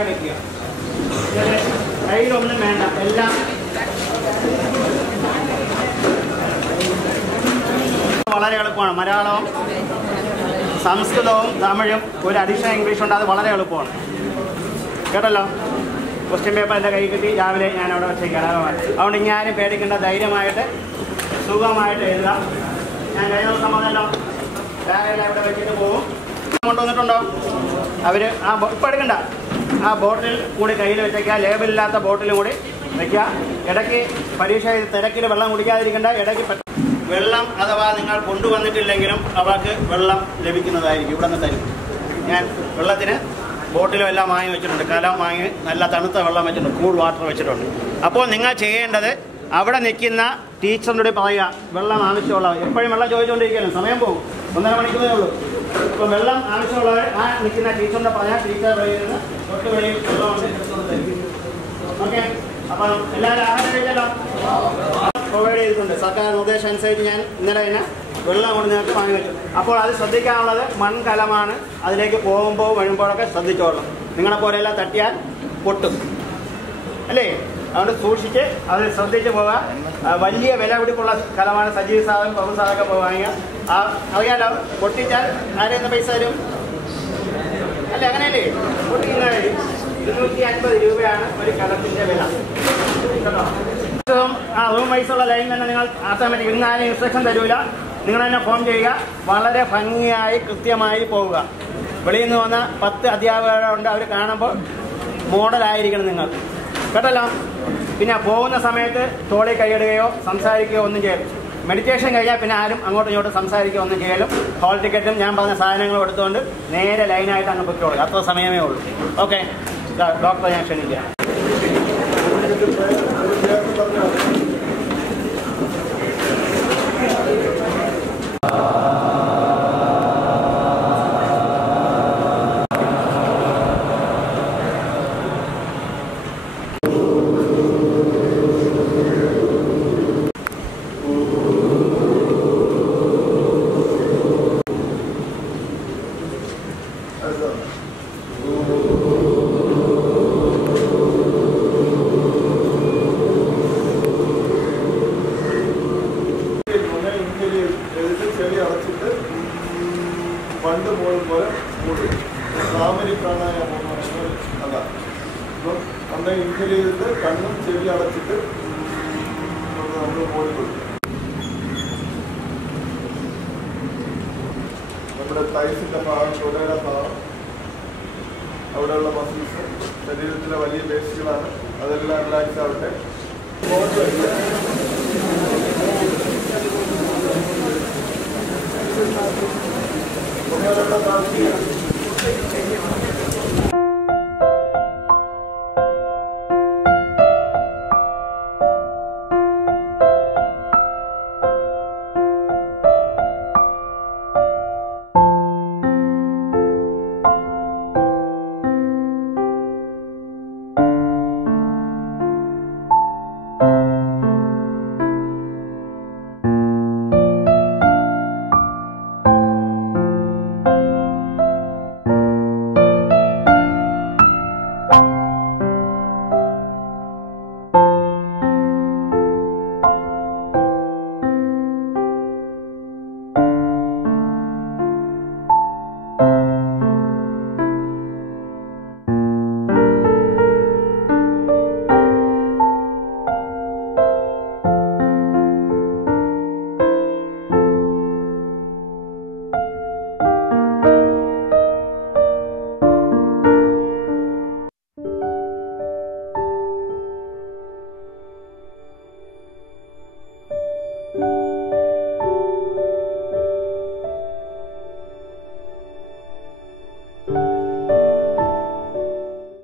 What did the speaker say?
താഴെ വയ്ക്കുക. കയ്യിലൊന്നും വേണ്ട, എല്ലാം വളരെ എളുപ്പമാണ്. മലയാളവും സംസ്കൃതവും തമിഴും ഒരു അഡീഷണൽ ഇംഗ്ലീഷുണ്ട്, അത് വളരെ എളുപ്പമാണ്. കേട്ടല്ലോ? ക്വസ്റ്റ്യൻ പേപ്പർ എൻ്റെ കൈ കിട്ടി, രാവിലെ ഞാൻ അവിടെ വെച്ചേക്കാം. അതുകൊണ്ട് ഞാനും പേടിക്കേണ്ട, ധൈര്യമായിട്ട് സുഖമായിട്ട് എഴുതാം. ഞാൻ കഴിഞ്ഞ ദിവസം വന്നല്ലോ, വേറെ ഇവിടെ വെച്ചിട്ട് പോകും. കൊണ്ടുവന്നിട്ടുണ്ടോ അവർ? ഇപ്പം എടുക്കണ്ട, ആ ബോട്ടിൽ കൂടി കയ്യിൽ വെച്ചേക്കുക. ലേബലില്ലാത്ത ബോട്ടിലും കൂടി വയ്ക്കുക. ഇടയ്ക്ക് പരീക്ഷ തിരക്കിൽ വെള്ളം കുടിക്കാതിരിക്കേണ്ട. ഇടയ്ക്ക് വെള്ളം അഥവാ നിങ്ങൾ കൊണ്ടുവന്നിട്ടില്ലെങ്കിലും അവർക്ക് വെള്ളം ലഭിക്കുന്നതായിരിക്കും, ഇവിടെ നിന്ന് തരും. ഞാൻ വെള്ളത്തിന് ബോട്ടിലും എല്ലാം വാങ്ങി വെച്ചിട്ടുണ്ട്, കലം വാങ്ങി നല്ല തണുത്ത വെള്ളം വെച്ചിട്ടുണ്ട്, കൂൾ വാട്ടർ വെച്ചിട്ടുണ്ട്. അപ്പോൾ നിങ്ങൾ ചെയ്യേണ്ടത് അവിടെ നിൽക്കുന്ന ടീച്ചറിനോട് പറയുക, വെള്ളം ആവശ്യമുള്ളവർ. എപ്പോഴും വെള്ളം ചോദിച്ചുകൊണ്ടിരിക്കുകയാണ്, സമയം പോകും, 1.5 മണിക്കൂറേ ഉള്ളൂ. ഇപ്പോൾ വെള്ളം ആവശ്യമുള്ളവർ ആ നിൽക്കുന്ന ടീച്ചറിനോട് പറഞ്ഞാൽ ടീച്ചർ വെളിയിൽ നിന്ന് തൊട്ട് വെളിയിൽ വെള്ളമുണ്ട് എടുത്തുകൊണ്ട് തരും. ഓക്കെ, അപ്പം എല്ലാവരും ആഹാരം കഴിക്കാലോ? പ്രൊവൈഡ് ചെയ്തിട്ടുണ്ട്. സർക്കാർ നിർദ്ദേശം അനുസരിച്ച് ഞാൻ ഇന്നലെ തന്നെ വെള്ളം കൊണ്ട് നിങ്ങൾക്ക് വാങ്ങി വെച്ചു. അപ്പോൾ അത് ശ്രദ്ധിക്കാനുള്ളത് മൺകലമാണ്. അതിലേക്ക് പോകുമ്പോൾ വരുമ്പോഴൊക്കെ ശ്രദ്ധിച്ചോളണം. നിങ്ങളെ പോലെയെല്ലാം തട്ടിയാൽ പൊട്ടും അല്ലേ? അതുകൊണ്ട് സൂക്ഷിച്ച് അത് ശ്രദ്ധിച്ച് പോവുക. വലിയ വില പിടിപ്പുള്ള കലമാണ്. സജീവ് സാധനം പ്രഭു സാധനമൊക്കെ പോയി വാങ്ങിക്കുക. അറിയാലോ, പൊട്ടിച്ചാൽ ആരെയൊന്ന് പൈസ തരും അല്ലേ? അങ്ങനെയല്ലേ? പൊട്ടിക്കുന്ന 250 രൂപയാണ് ഒരു കലത്തിൻ്റെ വില. കേട്ടോ? റൂം വൈസുള്ള ലൈൻ തന്നെ നിങ്ങൾ ഓട്ടോമാറ്റിക്. ഇന്ന് ആരും ഇൻസ്ട്രക്ഷൻ തരൂല, നിങ്ങൾ തന്നെ ഫോൺ ചെയ്യുക. വളരെ ഭംഗിയായി കൃത്യമായി പോവുക. വെളിയിൽ നിന്ന് വന്ന 10 അധ്യാപകരുണ്ട്, അവർ കാണുമ്പോൾ മോഡലായിരിക്കണം നിങ്ങൾ. കേട്ടല്ലോ? പിന്നെ പോകുന്ന സമയത്ത് തോളിൽ കൈയിടുകയോ സംസാരിക്കുകയോ ഒന്നും ചെയ്യലും. മെഡിറ്റേഷൻ കഴിഞ്ഞാൽ പിന്നെ ആരും അങ്ങോട്ടും ഇങ്ങോട്ടും സംസാരിക്കുകയോ ഒന്നും ചെയ്യലും. ഹോൾ ടിക്കറ്റും ഞാൻ പറഞ്ഞ സാധനങ്ങളും എടുത്തുകൊണ്ട് നേരെ ലൈനായിട്ട് അങ്ങ് പൊയ്ക്കോളൂ. അത്ര സമയമേ ഉള്ളൂ. ഓക്കെ, ഡോക്ടറെ ഞാൻ ക്ഷണിക്കാം. പണ്ട് പോലെ കൂടി സാമരി പ്രാണായാമം അല്ല. ഇപ്പം നമ്മുടെ ഇൻഹേൽ ചെയ്തിട്ട് കണ്ണും ചെവി അടച്ചിട്ട് നമ്മൾ മോളിൽ കൊടുക്കും. നമ്മുടെ തൈസിൻ്റെ ഭാഗം, ചുടയുടെ ഭാഗം, അവിടെയുള്ള മസിൽസ്, ശരീരത്തിലെ വലിയ പേശികളാണ്, അതെല്ലാം റിലാക്സ് ആവട്ടെ. Gracias.